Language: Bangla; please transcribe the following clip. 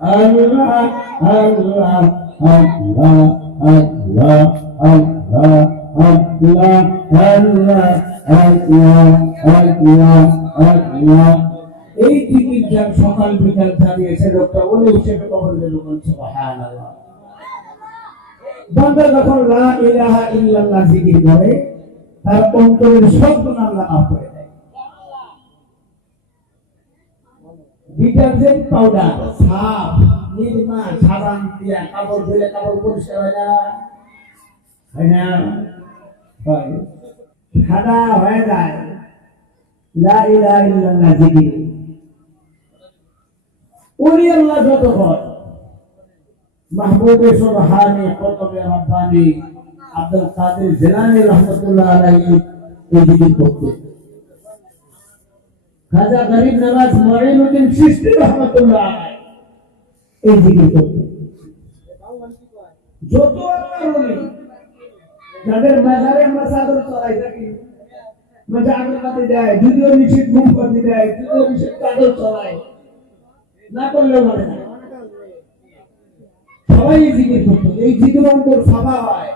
এই সকাল বিকাল চালিয়েছে লোকটা ওলে হিসেবে কবর গেল বলছে, সুবহানাল্লাহ। বান্দা যখন লা ইলাহা ইল্লাল্লাহ জিকির করে, তার অন্তরের সব গুনাহ আল্লাহ করে দেয় ডিটারজেন্ট পাউডার সাপ নির্মা সাবান দিয়া কাপড় ধুলে কাপড় পরিষ্কার হয় না? হয় না? হয়। সাদা হয়ে যায়। আব্দুল কাদের জিলানী রহমাতুল্লাহ আলাইহি খাজা গরিব নওয়াজ মঈনুদ্দিন চিশতি রহমাতুল্লাহ এই জিকির যত আল্লাহর ওলি যাদের আমরা চাদর চড়াই থাকি মাঝে আগরবাতি দেয়, যদিও নিষেধ মোমবাতি দেয়, যদিও নিষেধ চাদর চড়ায়, না করলেও না। সবাই জিকির এই জিকির অন্তর সাফা হয়।